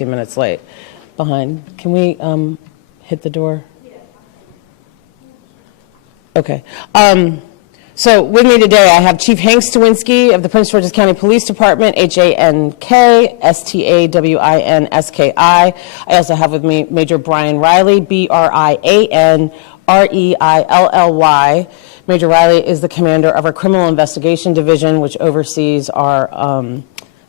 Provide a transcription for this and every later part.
15 minutes late. Behind. Can we hit the door? Okay. So with me today, I have Chief Hank Stawinski of the Prince George's County Police Department, HANK-STAWINSKI. I also have with me Major Brian Riley, BRIANREILLY. Major Riley is the commander of our Criminal Investigation Division, which oversees our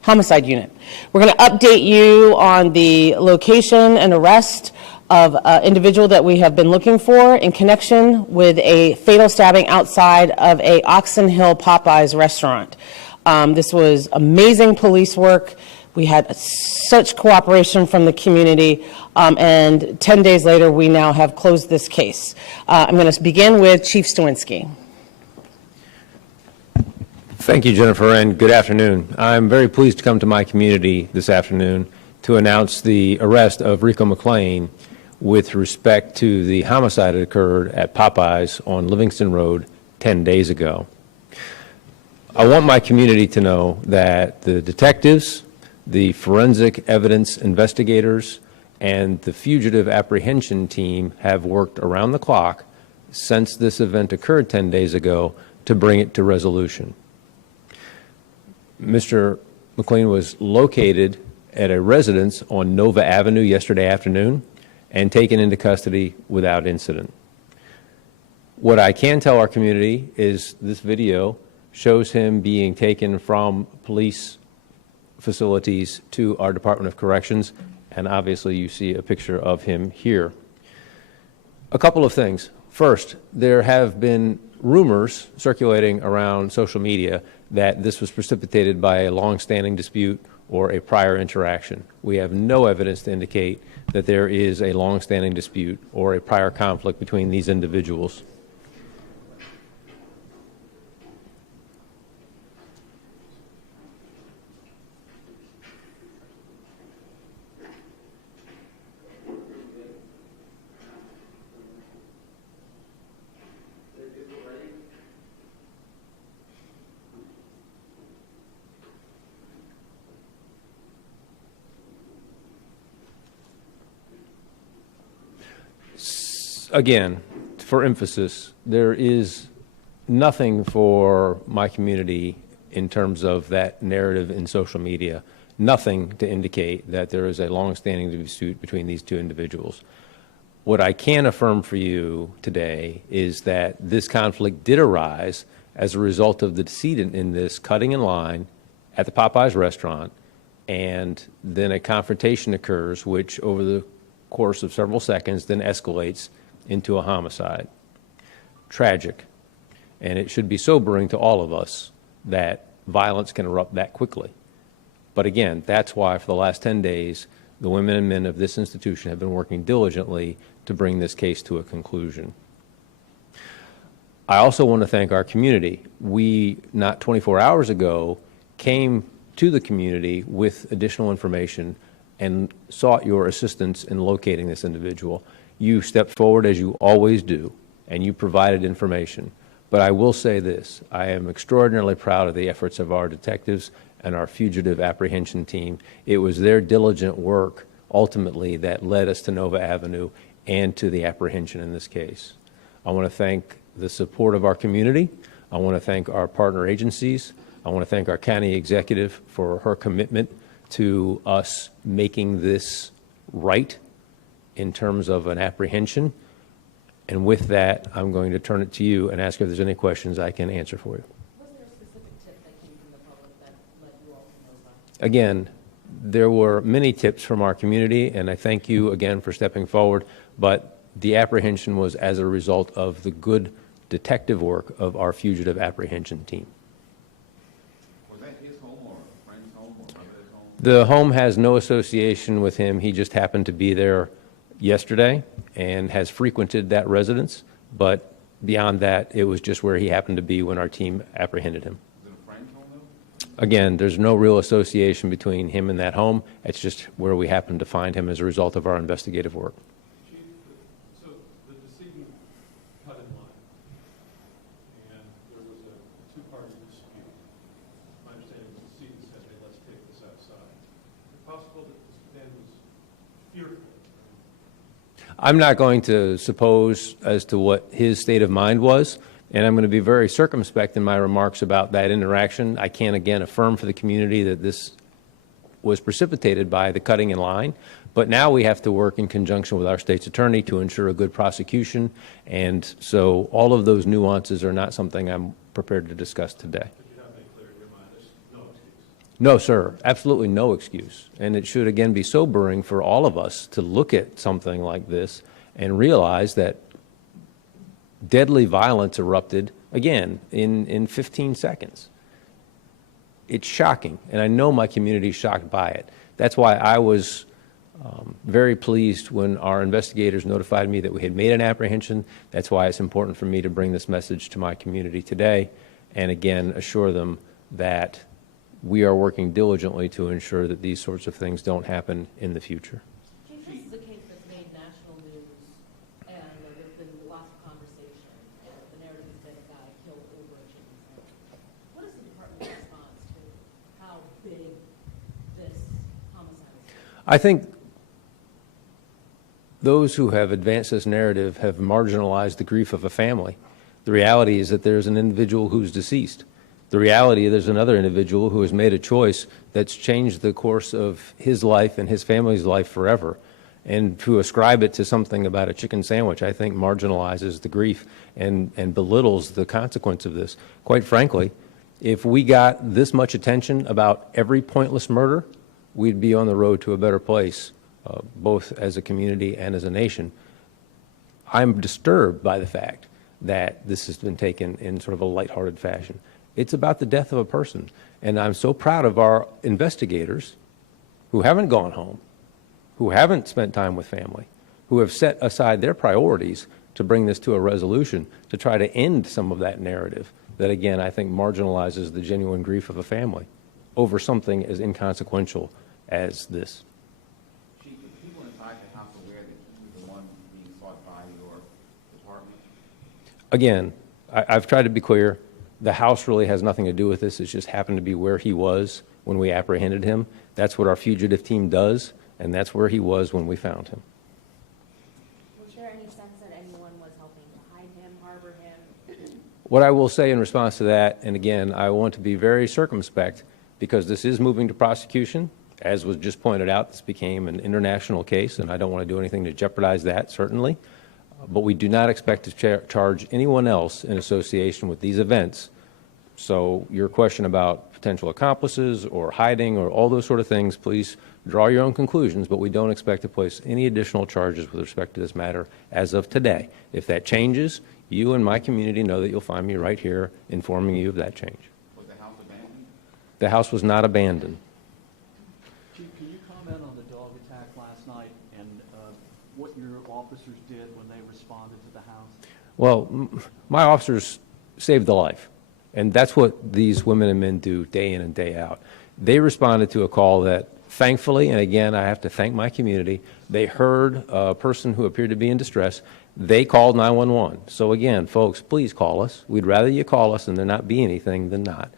homicide unit. We're going to update you on the location and arrest of an individual that we have been looking for in connection with a fatal stabbing outside of a Oxon Hill Popeyes restaurant. This was amazing police work. We had such cooperation from the community, and 10 days later, we now have closed this case. I'm going to begin with Chief Stawinski. Thank you, Jennifer, and good afternoon. I'm very pleased to come to my community this afternoon to announce the arrest of Rico McLean with respect to the homicide that occurred at Popeyes on Livingston Road 10 days ago. I want my community to know that the detectives, the forensic evidence investigators, and the fugitive apprehension team have worked around the clock since this event occurred 10 days ago to bring it to resolution. Mr. McLean was located at a residence on Nova Avenue yesterday afternoon and taken into custody without incident. What I can tell our community is this video shows him being taken from police facilities to our Department of Corrections, and obviously you see a picture of him here. A couple of things. First, there have been rumors circulating around social media that this was precipitated by a long-standing dispute or a prior interaction. We have no evidence to indicate that there is a long-standing dispute or a prior conflict between these individuals. Again, for emphasis, there is nothing for my community in terms of that narrative in social media, nothing to indicate that there is a long-standing dispute between these two individuals. What I can affirm for you today is that this conflict did arise as a result of the decedent in this cutting in line at the Popeyes restaurant, and then a confrontation occurs, which over the course of several seconds then escalates into a homicide. Tragic. And it should be sobering to all of us that violence can erupt that quickly. But again, that's why for the last 10 days, the women and men of this institution have been working diligently to bring this case to a conclusion. I also want to thank our community. We, not 24 hours ago, came to the community with additional information and sought your assistance in locating this individual. You stepped forward as you always do, and you provided information. But I will say this, I am extraordinarily proud of the efforts of our detectives and our fugitive apprehension team. It was their diligent work, ultimately, that led us to Nova Avenue and to the apprehension in this case. I want to thank the support of our community. I want to thank our partner agencies. I want to thank our county executive for her commitment to us making this right in terms of an apprehension. And with that, I'm going to turn it to you and ask if there's any questions I can answer for you. Was there a specific tip that came from the public that led you all to know about? Again, there were many tips from our community, and I thank you again for stepping forward, but the apprehension was as a result of the good detective work of our fugitive apprehension team. Was that his home or a friend's home or another's home? The home has no association with him. He just happened to be there yesterday and has frequented that residence, but beyond that, it was just where he happened to be when our team apprehended him. Is it a friend's home though? Again, there's no real association between him and that home. It's just where we happened to find him as a result of our investigative work. Chief, so the decedent cut in line, and there was a two-party dispute. My understanding is the decedent said, hey, let's take this outside. Is it possible that this man was I'm not going to suppose as to what his state of mind was, and I'm going to be very circumspect in my remarks about that interaction. I can't, again, affirm for the community that this was precipitated by the cutting in line, but now we have to work in conjunction with our state's attorney to ensure a good prosecution, and so all of those nuances are not something I'm prepared to discuss today. But you have made clear in your mind there's no excuse. No, sir, absolutely no excuse. And it should, again, be sobering for all of us to look at something like this and realize that deadly violence erupted, again, in 15 seconds. It's shocking, and I know my community is shocked by it. That's why I was very pleased when our investigators notified me that we had made an apprehension. That's why it's important for me to bring this message to my community today and, again, assure them that we are working diligently to ensure that these sorts of things don't happen in the future. Chief, this is a case that's made national news, and there's been lots of conversation. The narrative has been a guy killed over a chicken sandwich. What is the department's response to how big this homicide is? I think those who have advanced this narrative have marginalized the grief of a family. The reality is that there's an individual who's deceased. The reality is there's another individual who has made a choice that's changed the course of his life and his family's life forever. And to ascribe it to something about a chicken sandwich, I think marginalizes the grief and belittles the consequence of this. Quite frankly, if we got this much attention about every pointless murder, we'd be on the road to a better place, both as a community and as a nation. I'm disturbed by the fact that this has been taken in sort of a lighthearted fashion. It's about the death of a person. And I'm so proud of our investigators who haven't gone home, who haven't spent time with family, who have set aside their priorities to bring this to a resolution, to try to end some of that narrative that, again, I think marginalizes the genuine grief of a family over something as inconsequential as this. Chief, are people inside the house aware that he was the one being sought by your department? Again, I've tried to be clear. The house really has nothing to do with this. It just happened to be where he was when we apprehended him. That's what our fugitive team does, and that's where he was when we found him. Was there any sense that anyone was helping to hide him, harbor him? What I will say in response to that, and again, I want to be very circumspect because this is moving to prosecution. As was just pointed out, this became an international case, and I don't want to do anything to jeopardize that, certainly. But we do not expect to charge anyone else in association with these events. So your question about potential accomplices or hiding or all those sort of things, please draw your own conclusions, but we don't expect to place any additional charges with respect to this matter as of today. If that changes, you and my community know that you'll find me right here informing you of that change. Was the house abandoned? The house was not abandoned. Chief, can you comment on the dog attack last night and what your officers did when they responded to the house? Well, my officers saved the life, and that's what these women and men do day in and day out. They responded to a call that, thankfully, and again, I have to thank my community, they heard a person who appeared to be in distress. They called 911. So again, folks, please call us. We'd rather you call us and there not be anything than not.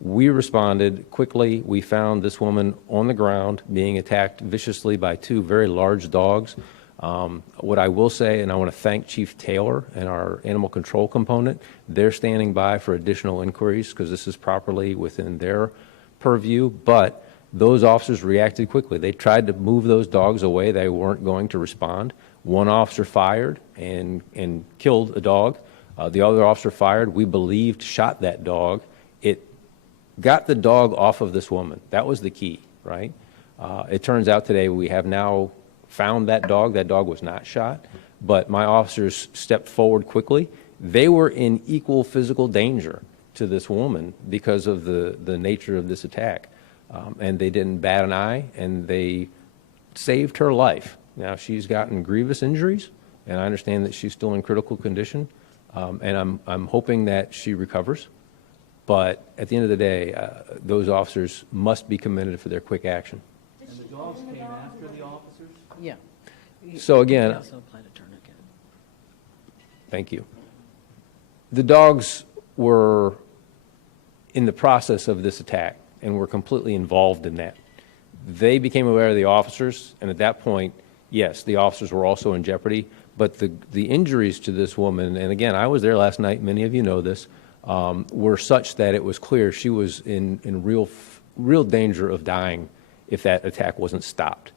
We responded quickly. We found this woman on the ground being attacked viciously by two very large dogs. What I will say, and I want to thank Chief Taylor and our animal control component, they're standing by for additional inquiries because this is properly within their purview, but those officers reacted quickly. They tried to move those dogs away. They weren't going to respond. One officer fired and killed a dog. The other officer fired, we believed, shot that dog. It got the dog off of this woman. That was the key, right? It turns out today we have now found that dog. That dog was not shot, but my officers stepped forward quickly. They were in equal physical danger to this woman because of the nature of this attack. And they didn't bat an eye, and they saved her life. Now, she's gotten grievous injuries, and I understand that she's still in critical condition, and I'm hoping that she recovers. But at the end of the day, those officers must be commended for their quick action. And the dogs came after the officers? Yeah. So again, also apply to tourniquet. thank you. The dogs were in the process of this attack and were completely involved in that. They became aware of the officers, and at that point, yes, the officers were also in jeopardy, but the injuries to this woman, and again, I was there last night, many of you know this, were such that it was clear she was in real danger of dying if that attack wasn't stopped.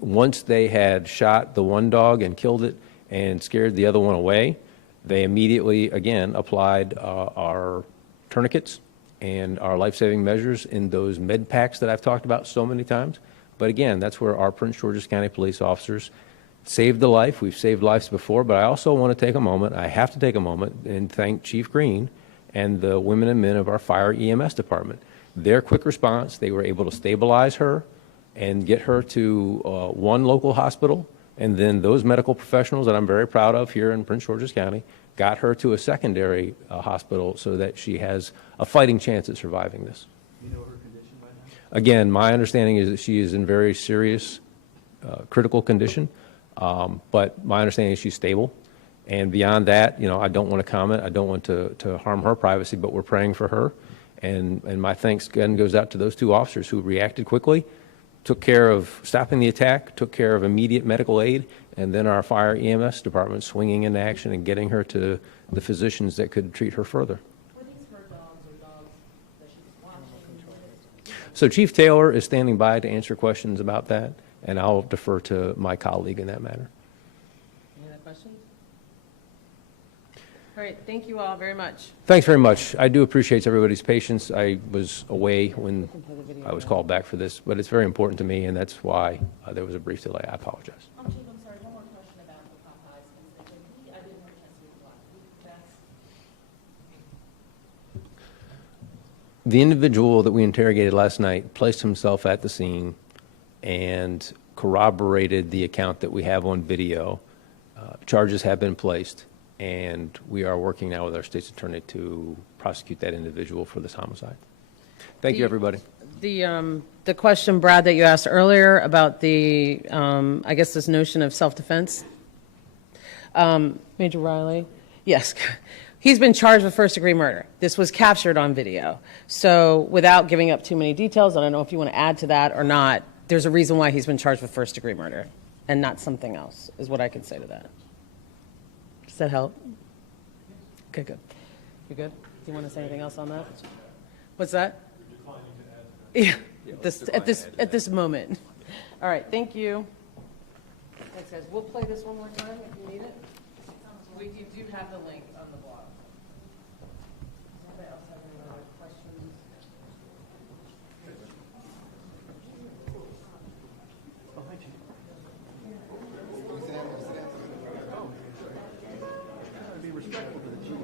Once they had shot the one dog and killed it and scared the other one away, they immediately, again, applied our tourniquets and our life-saving measures in those med packs that I've talked about so many times. But again, that's where our Prince George's County police officers saved the life. We've saved lives before, but I also want to take a moment, I have to take a moment and thank Chief Green and the women and men of our fire EMS department. Their quick response, they were able to stabilize her and get her to one local hospital, and then those medical professionals that I'm very proud of here in Prince George's County got her to a secondary hospital so that she has a fighting chance at surviving this. You know her condition right now? Again, my understanding is that she is in very serious critical condition, but my understanding is she's stable. And beyond that, you know, I don't want to comment. I don't want to harm her privacy, but we're praying for her. And my thanks again goes out to those two officers who reacted quickly, took care of stopping the attack, took care of immediate medical aid, and then our fire EMS department swinging into action and getting her to the physicians that could treat her further. Were these her dogs or dogs that she was watching? So Chief Taylor is standing by to answer questions about that, and I'll defer to my colleague in that matter. Any other questions? All right, thank you all very much. Thanks very much. I do appreciate everybody's patience. I was away when I was called back for this, but it's very important to me, and that's why there was a brief delay. I apologize. Chief, I'm sorry, one more question about the Popeyes incident. I didn't have a chance to read the block. The individual that we interrogated last night placed himself at the scene and corroborated the account that we have on video. Charges have been placed, and we are working now with our state's attorney to prosecute that individual for this homicide. Thank you, everybody. The question, Brad, that you asked earlier about the, I guess this notion of self-defense. Major Riley, yes. He's been charged with first-degree murder. This was captured on video. So without giving up too many details, I don't know if you want to add to that or not, there's a reason why he's been charged with first-degree murder and not something else, is what I can say to that. Does that help? Okay, good. You good? Do you want to say anything else on that? What's that? Yeah, at this moment. All right, thank you. Thanks, guys. We'll play this one more time if you need it. You do have the link on the blog. Does anybody else have any other questions? Be respectful to the chief.